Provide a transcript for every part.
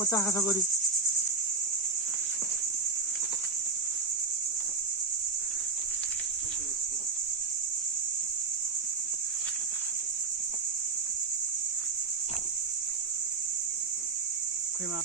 पचास खासा गरी खैमा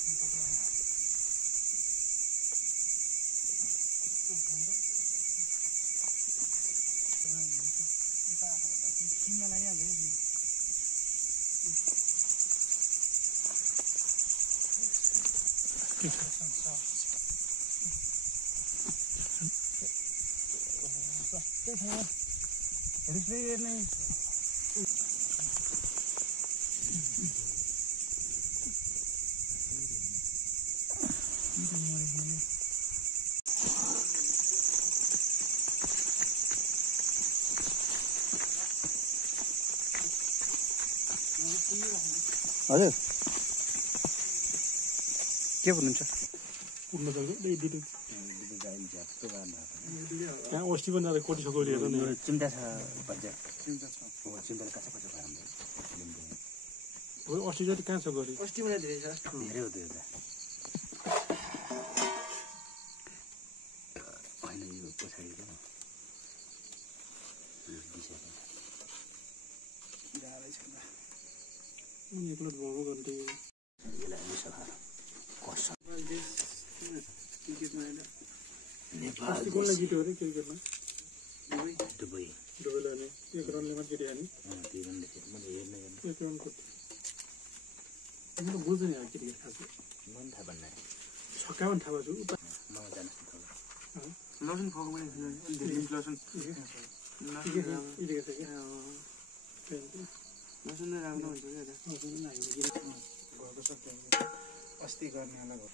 हजुर के भन्नुहुन्छ उड्न सक्छ त्यहाँ अस्ति पनि जाँदा कोटी सकोली हेर नि चिन्ता छ बजार चिन्ता छ हो चिन्ता कता कता भयो अस्ति जति कहाँ छ गरी अस्ति पनि धेरै छ धेरै हो त्यो होइन यो पछाडि एक्लो भएको गन्थे नेपाल कुनलाई जित्यो अरे क्रिकेटमा दुबई दुबईलाई अनि 1 रनले मात्रै जित्यो नि त्यही रनले मैले हेर्ने 1 रनको म बुझ्दैन यार क्रिकेट खास मन थाहा भन्ने छक्का पनि थाहा छु म जान लसन फक पनि धेरै लसन इडिके छ के लसन नै राम्रो हुन्छ के लसन नै हामीले घरको सबै अस्ति गर्ने अलग हो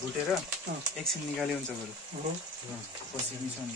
भुटेर एकछिन निकाल्यो हुन्छ बरु पछि मिसाउने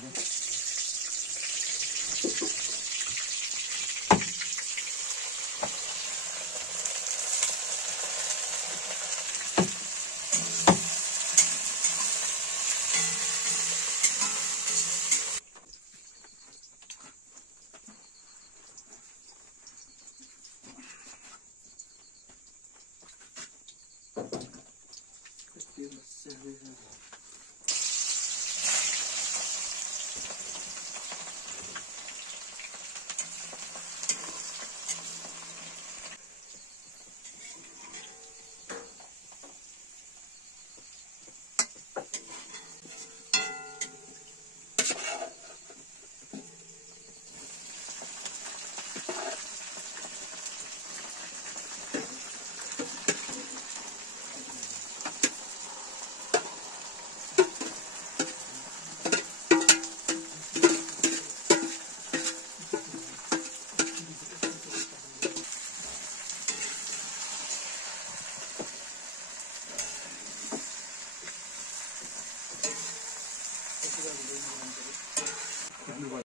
क्या